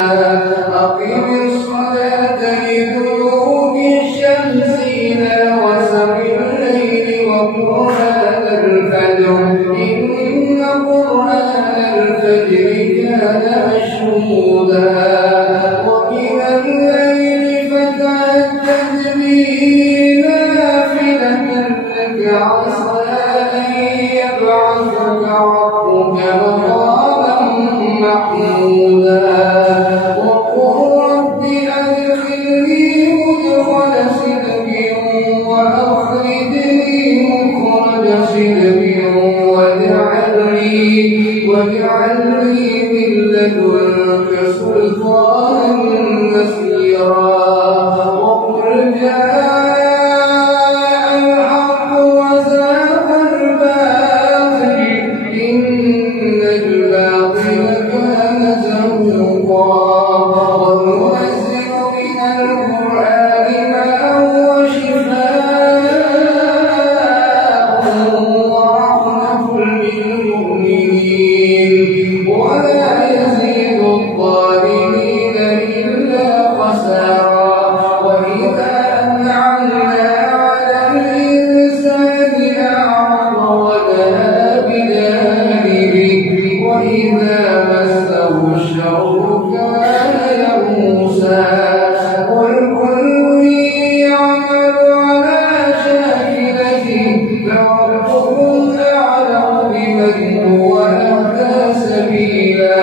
أقم الصلاة لدلوك الشمس إلى غسق الليل وقرآن الفجر إن قرآن الفجر كان مشهودا ومن الليل فتهجد به نافلة لك عسى أن يبعثك ربك مقاما محمودا واجعل لي من لدنك سلطانا نصيرا وقل جاء الحق وزهق الباطل إن الباطل كان زهوقا وننزل من القرآن ما هو شفاء ورحمة للمؤمنين ولا يزيد الظالمين إلا خسارا وإذا أنعمنا على الإنسان أعرض ونأى بجانبه وإذا مسه الشر كان يئوسا قل كل يعمل على شاكلته فربكم أعلم بمن هو أهدى سبيلا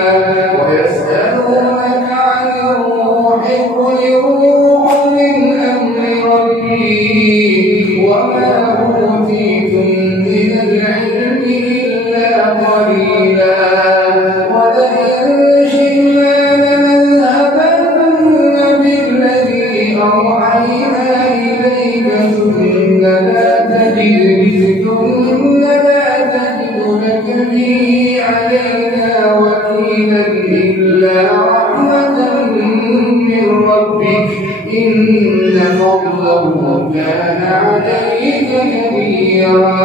ويسألونك عن الروح قل الروح من أمر ربي وما أوتيتم من العلم إلا قليلا ولئن شئنا لنذهبن بالذي أوحينا إليك ثم لا تجد لك به علينا وكيلا إلا رحمة من ربك إن فضله كان عليك كبيرا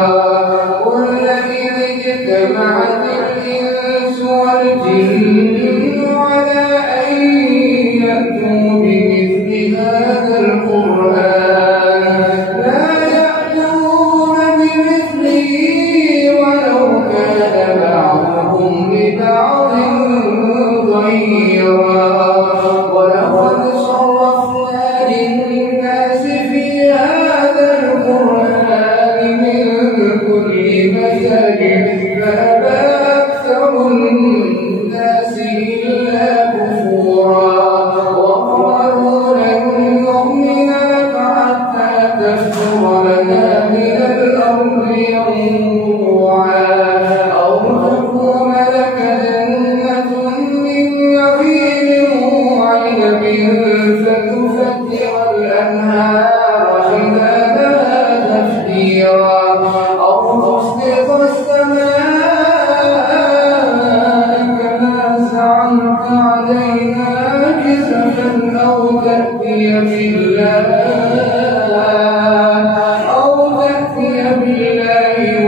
قل لئن اجتمعت الإنس والجن على أن يأتوا بمثل هذا القرآن لا يأتون بمثله ولو كان بعضهم لبعض ظهيرا ولقد صرفنا للناس في هذا القرآن من كل مثل فأبى أكثر الناس إلا كفورا وقالوا لن نؤمن لك حتى تفجر لنا من الأرض ينبوعا أو تكون لك جنة من نخيل وعنب فتفجر الأنهار خلالها تفجيرا أو تسقط السماء كما زعمت علينا كسفا أو تأتي بالله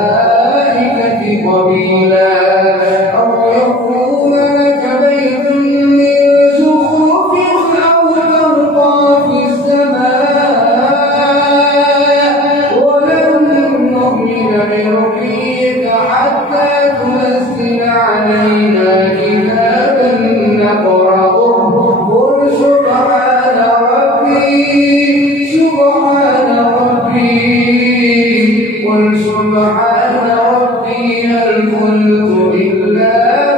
والملائكة قبيلا أو يكون لك بيت من زخرف أو ترقى في السماء ولن نؤمن لرقيك حتى تنزل علينا كتابا نقرأه قل سبحان ربي هل كنت إلا